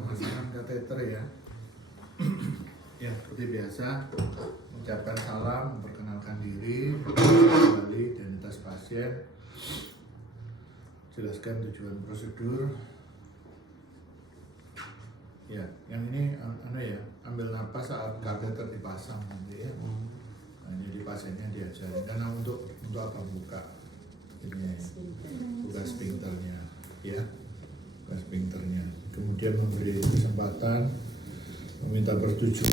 pemasangan kateter ya. Ya, seperti biasa, mengucapkan salam, memperkenalkan diri, kembali identitas pasien, jelaskan tujuan prosedur. Ya, yang ini ambil napas saat kateter dipasang nanti ya. Nah, jadi pasiennya diajarin karena untuk apa buka ini buka sphincternya ya, buka sphincternya. Kemudian memberi kesempatan meminta persetujuan.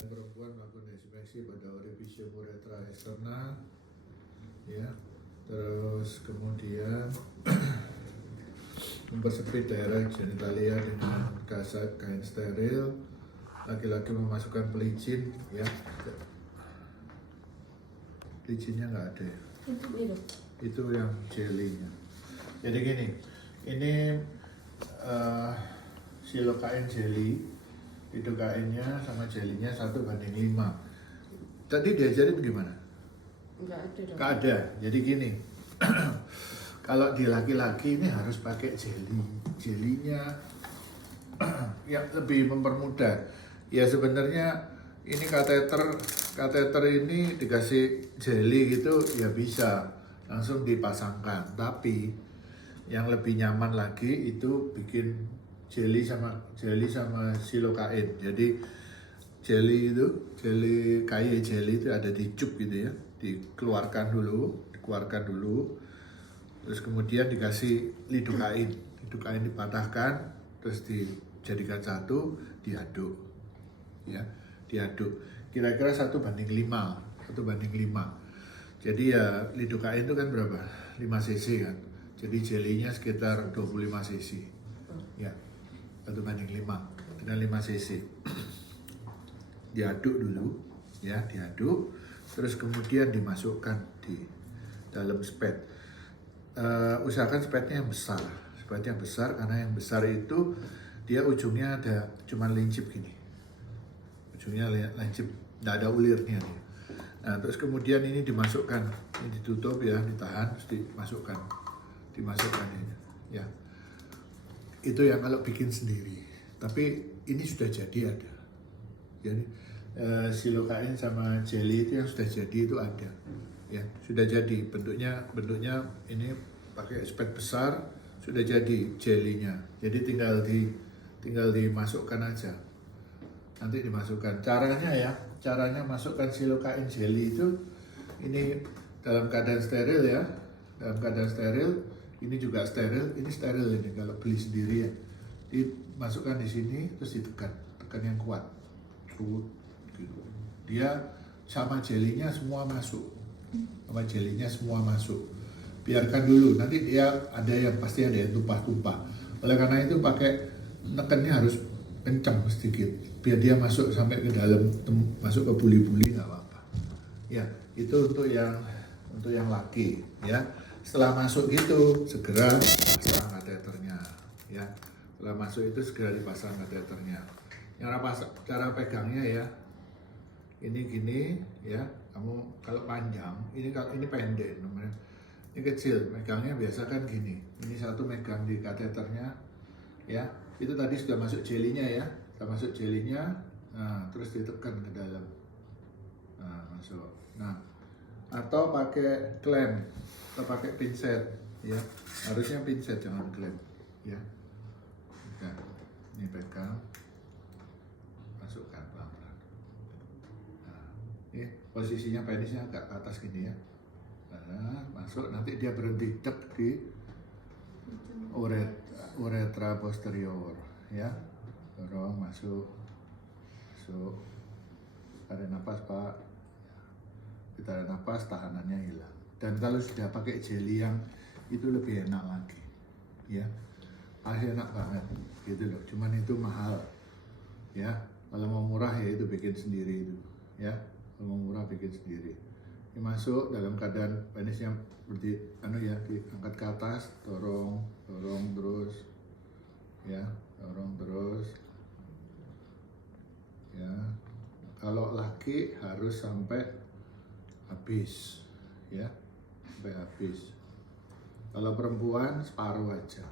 Perempuan melakukan desinfeksi pada orifice uretra eksternal ya, terus kemudian mempersempit daerah genitalia dengan kain steril. Laki-laki memasukkan pelicin ya, pelicinnya nggak ada ya, itu yang jelinya. Jadi gini, ini silokain jeli, itu kainnya sama jelinya 1:5. Tadi diajarin gimana? Enggak ada dong. Nggak ada. Jadi gini, kalau di laki-laki ini harus pakai jelinya yang lebih mempermudah. Ya sebenarnya ini kateter ini dikasih jeli gitu ya bisa langsung dipasangkan. Tapi yang lebih nyaman lagi itu bikin jeli sama silokain. Jadi jeli itu ada di cup gitu ya, dikeluarkan dulu, terus kemudian dikasih lidokain dipatahkan, terus dijadikan satu, diaduk ya, kira-kira 1:5. Jadi ya lidokain itu kan berapa? 5 cc kan, jadi jelinya sekitar 25 cc ya, 1:5 dengan 5 cc. Diaduk dulu ya, terus kemudian dimasukkan di dalam spet. Usahakan spetnya yang besar karena yang besar itu dia ujungnya ada cuman lincip gini, ujungnya lincip, nggak ada ulirnya dia. Nah terus kemudian ini dimasukkan, ini ditutup ya, ditahan, terus dimasukkan ini ya. Itu yang kalau bikin sendiri, tapi ini sudah jadi ada. Jadi silokain sama jelly itu yang sudah jadi itu ada ya, sudah jadi bentuknya ini pakai spet besar, sudah jadi jelinya. Jadi tinggal dimasukkan aja, nanti dimasukkan. Caranya masukkan silokain jelly itu, ini dalam keadaan steril ya, ini juga steril, ini kalau beli sendiri ya, dimasukkan di sini terus ditekan yang kuat, gitu. Dia sama jelinya semua masuk, biarkan dulu, nanti dia pasti ada yang tumpah. Oleh karena itu pakai nekennya harus kencang sedikit, biar dia masuk sampai ke dalam, masuk ke buli-buli, nggak apa-apa ya. Itu untuk yang laki ya. Setelah masuk gitu segera pasang kateternya ya. Setelah masuk itu segera dipasang kateternya. Cara pegangnya ya, ini gini ya. Kamu kalau panjang, ini pendek namanya. Ini kecil, megangnya biasa kan gini. Ini satu megang di kateternya ya. Itu tadi sudah masuk jelinya ya. Nah, terus ditekan ke dalam. Nah, masuk. Nah, atau pakai klem atau pakai pinset ya. Harusnya pinset, jangan klem ya. Ini pegang, masukkan pelan-pelan. Nah, ini posisinya penisnya agak ke atas gini ya. Nah, masuk, nanti dia berhenti cek di uretra posterior ya. Dorong, masuk, tarik nafas Pak, ditarik nafas, tahanannya hilang. Dan kalau sudah pakai jeli yang itu lebih enak lagi ya. masih enak banget gitu loh. Cuman itu mahal ya. Kalau mau murah ya itu bikin sendiri itu ya. Kalau mau murah bikin sendiri. Ini masuk dalam keadaan penisnya seperti ya, diangkat ke atas, dorong terus ya, dorong terus ya. Kalau laki harus sampai habis ya, sampai habis. Kalau perempuan separuh aja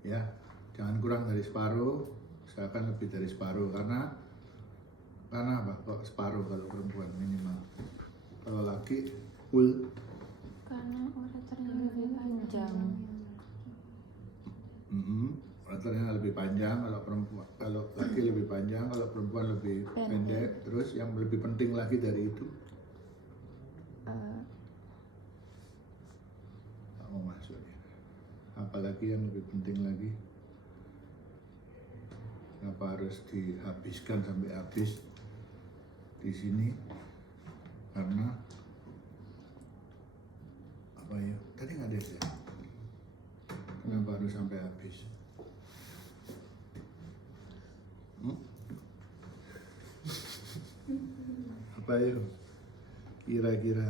ya, jangan kurang dari separuh, usahakan lebih dari separuh. Karena apa kok separuh kalau perempuan minimal, kalau laki full. Karena ureternya lebih panjang. Ureternya lebih panjang kalau perempuan, kalau laki lebih panjang, kalau perempuan lebih pendek. Terus yang lebih penting lagi dari itu, nggak mau masuk ya. Apalagi yang lebih penting lagi, kenapa harus dihabiskan sampai habis di sini? Karena apa ya? Tadi nggak ada ya. Kenapa harus sampai habis? Apa ya? Kira-kira?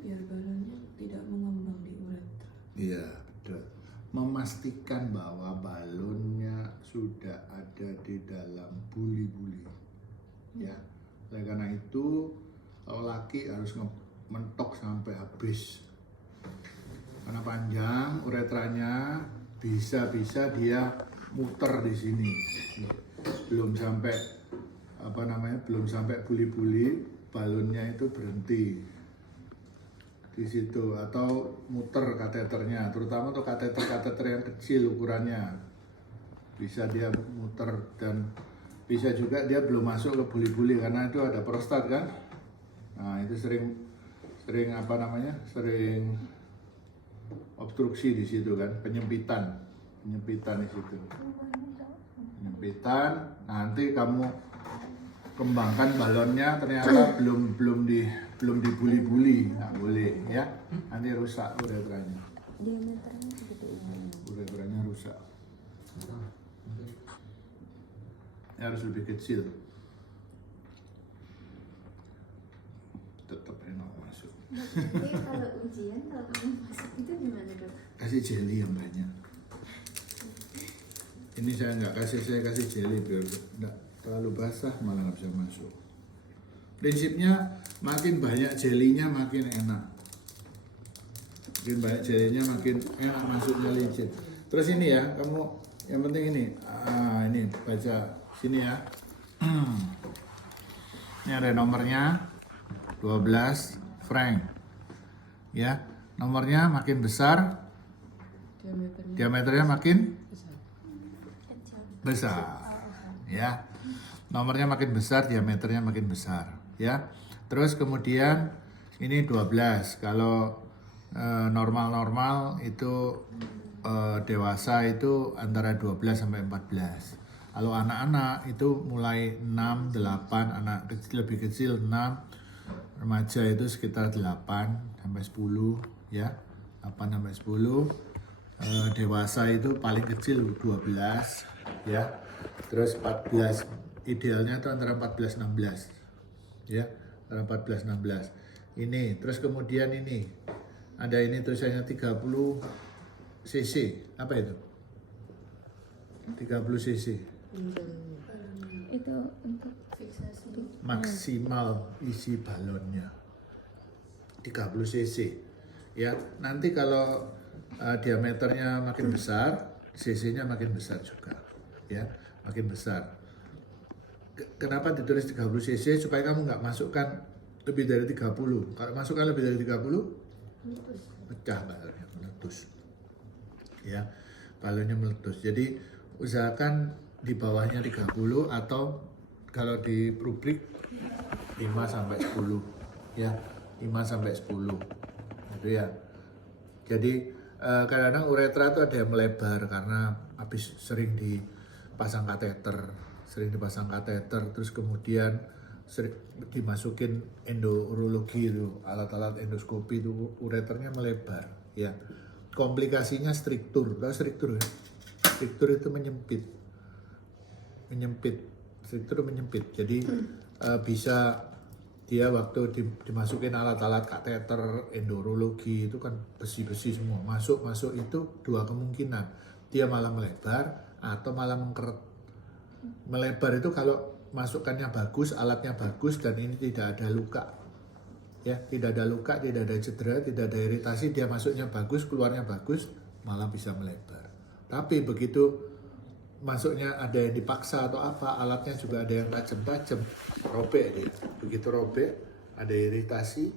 Biar balonnya tidak mengembang di uretra. Iya, betul. Memastikan bahwa balonnya sudah ada di dalam buli-buli. Ya, oleh karena itu kalau laki harus mentok sampai habis. Karena panjang uretranya, bisa-bisa dia muter di sini. Belum sampai belum sampai buli-buli, balonnya itu berhenti di situ, atau muter kateternya, terutama untuk kateter yang kecil ukurannya, bisa dia muter. Dan bisa juga dia belum masuk ke buli-buli karena itu ada prostat kan. Nah itu sering obstruksi di situ kan, penyempitan di situ. Penyempitan, nanti kamu kembangkan balonnya ternyata belum dibuli-buli, nggak boleh ya, nanti rusak uretranya. Diameternya seperti ini. Uretranya rusak. Ya, harus lebih kecil. Tetap enak masuk. Tapi kalau ujian, kalau kamu masuk itu gimana dok? Kasih jelly yang banyak. Ini saya kasih jelly biar nggak terlalu basah, malah nggak bisa masuk. Prinsipnya makin banyak jelinya makin enak. Makin banyak jelinya makin enak masuknya licin. Terus ini ya, kamu yang penting ini, ini baca sini ya. Ini ada nomornya 12 franc. Ya, nomornya makin besar, diameternya makin besar. Ya, nomornya makin besar, diameternya makin besar. Ya, terus kemudian ini 12. Kalau normal itu dewasa itu antara 12 sampai 14. Kalau anak-anak itu mulai 6, 8, anak kecil lebih kecil 6, remaja itu sekitar 8 sampai 10 ya. 8 sampai 10. Dewasa itu paling kecil 12 ya. Terus 14, idealnya itu antara 14 16. Ya, antara 14 16. Ini, terus kemudian ini ada ini tulisannya 30 cc. Apa itu? 30 cc. Itu untuk Fiksasi. Maksimal isi balonnya 30 cc. Ya, nanti kalau diameternya makin besar, cc-nya makin besar juga. Ya, makin besar. Kenapa ditulis 30 cc? Supaya kamu nggak masukkan lebih dari 30. Kalau masukkan lebih dari 30, pecah balonnya, meletus. Ya, balonnya meletus. Jadi usahakan di bawahnya 30 atau kalau di rubrik 5 sampai 10. Ya, 5 sampai 10. Itu ya. Jadi kadang-kadang uretra itu ada yang melebar karena habis sering dipasang kateter, terus kemudian dimasukin endourologi itu, alat-alat endoskopi itu ureternya melebar ya. komplikasinya struktur. Tahu struktur ya? Struktur itu menyempit. Struktur menyempit. Jadi bisa dia waktu dimasukin alat-alat kateter endurologi itu kan besi-besi semua. Masuk itu dua kemungkinan. Dia malah melebar atau malah mengkeret. Melebar itu kalau masukannya bagus, alatnya bagus dan ini tidak ada luka. Ya, tidak ada luka, tidak ada cedera, tidak ada iritasi, dia masuknya bagus, keluarnya bagus, malah bisa melebar. Tapi begitu masuknya ada yang dipaksa atau apa, alatnya juga ada yang tajam-tajam, robek dia. Begitu robek, ada iritasi,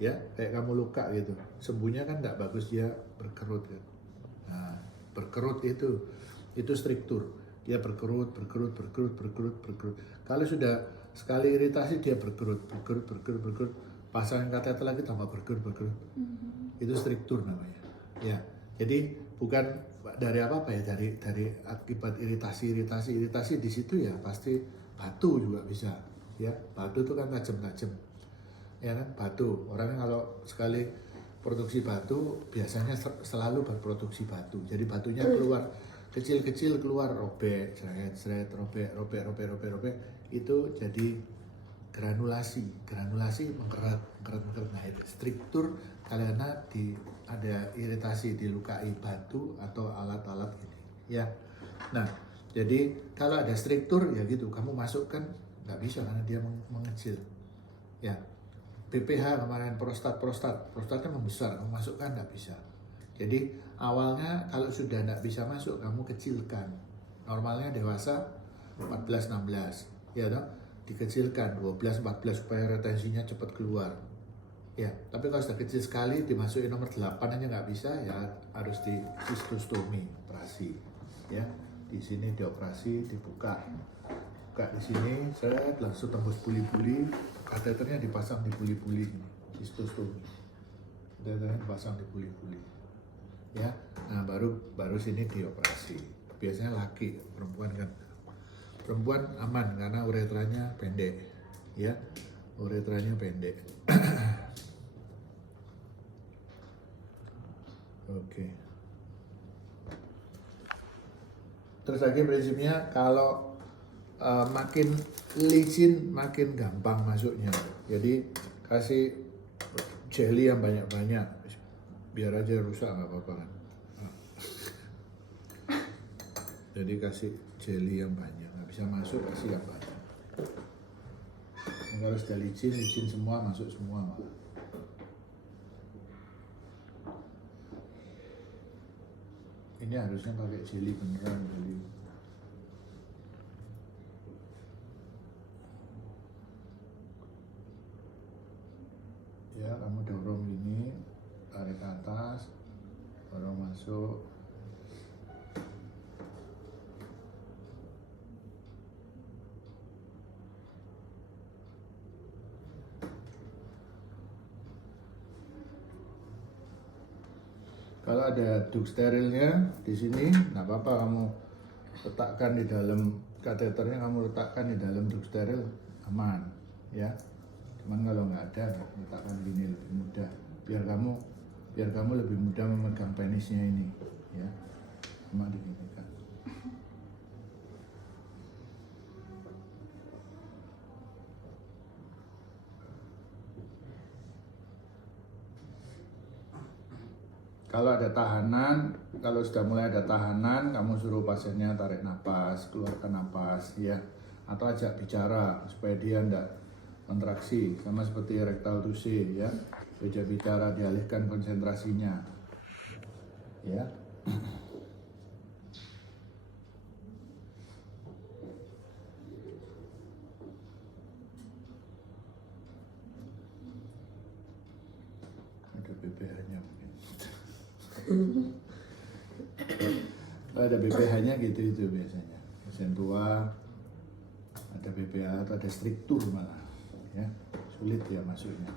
ya kayak kamu luka gitu. Sembuhnya kan tidak bagus, dia berkerut kan. Nah, berkerut itu struktur. Dia berkerut. Kalau sudah sekali iritasi dia berkerut. Pasang kateter lagi tambah berkerut. Itu struktur namanya. Ya, jadi bukan dari apa ya, dari akibat iritasi di situ ya pasti batu juga bisa. Ya, batu itu kan tajam. Ya kan, batu. Orangnya kalau sekali produksi batu biasanya selalu berproduksi batu. Jadi batunya keluar kecil keluar, robek, robek, itu jadi granulasi mengkeret. Nah itu struktur karena ada iritasi, dilukai batu atau alat-alat ini ya. Nah jadi kalau ada struktur ya gitu, kamu masukkan nggak bisa karena dia mengecil ya. BPH kemarin prostatnya membesar, kamu masukkan nggak bisa. Jadi awalnya kalau sudah tidak bisa masuk, kamu kecilkan. Normalnya dewasa 14-16, ya toh? Dikecilkan 12-14 supaya retensinya cepat keluar. Ya, tapi kalau sudah kecil sekali dimasukin nomor 8 aja nggak bisa, ya harus di sistostomi, operasi. Ya, di sini dioperasi, buka di sini, langsung tembus puli-puli, kateternya dipasang di puli-puli, sistostomi. Kateternya dipasang di puli-puli. Ya, nah baru sini dioperasi. Biasanya laki, perempuan aman karena uretranya pendek, ya, uretranya pendek. Oke. Terus lagi prinsipnya kalau makin licin makin gampang masuknya. Jadi kasih jelly yang banyak-banyak. Biar aja rusak nggak apa-apa kan. Jadi kasih jelly yang banyak, nggak bisa masuk kasih yang banyak. Kalau sudah licin semua masuk semua malah. Ini harusnya pakai jelly beneran, jelly. Ya kamu dorong ini, tarik ke atas, baru masuk. Kalau ada duk sterilnya di sini, nggak apa-apa kamu letakkan di dalam kateternya, kamu letakkan di dalam duk steril, aman, ya. Cuman kalau nggak ada, letakkan gini lebih mudah. Biar kamu lebih mudah memegang penisnya ini, ya. Cuma digini kan. Kalau ada tahanan, kalau sudah mulai ada tahanan, kamu suruh pasiennya tarik napas, keluarkan napas, ya. Atau ajak bicara supaya dia tidak kontraksi, sama seperti rectal tussle, ya. Ajak bicara, dialihkan konsentrasinya, ya. Ada BPH-nya mungkin. Ada BPH-nya gitu biasanya. Pasien tua ada BPH atau ada struktur malah, ya sulit ya masuknya.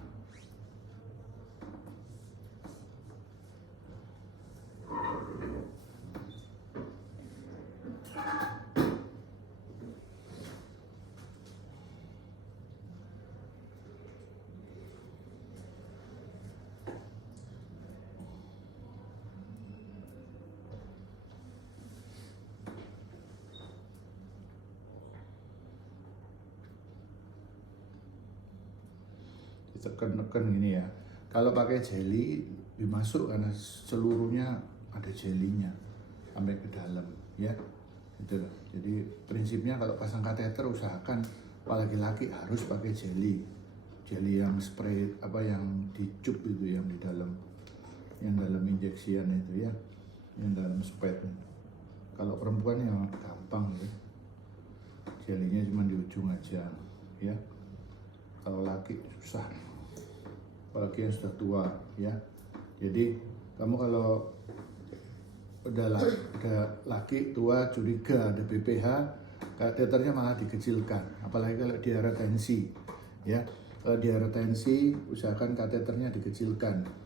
ditekan-tekan gini ya. Kalau pakai jelly dimasuk karena seluruhnya ada jelinya sampai ke dalam ya. Gitu loh. Jadi prinsipnya kalau pasang kateter usahakan apalagi laki harus pakai jelly. Jelly yang spray apa yang dicup itu yang di dalam injeksian itu ya. Yang dalam spet. Kalau perempuan ya gampang ya. Jelinya cuma di ujung aja ya. Kalau laki susah. Apalagi yang sudah tua ya. Jadi kamu kalau udah laki tua curiga ada BPH, kateternya malah dikecilkan. Apalagi kalau dia retensi ya. Kalau dia retensi usahakan kateternya dikecilkan.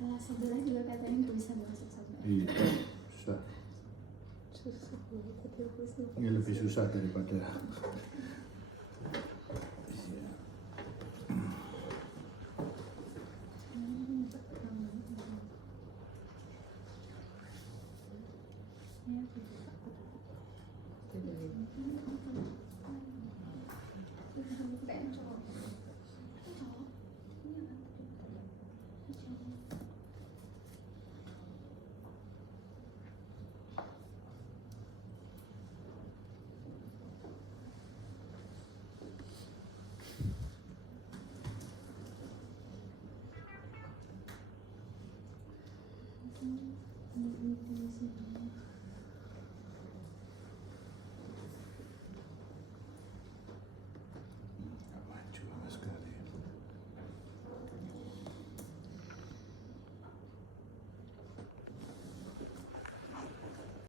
Kelas sebelah juga katanya nggak bisa masuk sampai. Iya, susah. Susah banget tapi pusing. Ini lebih susah daripada iya.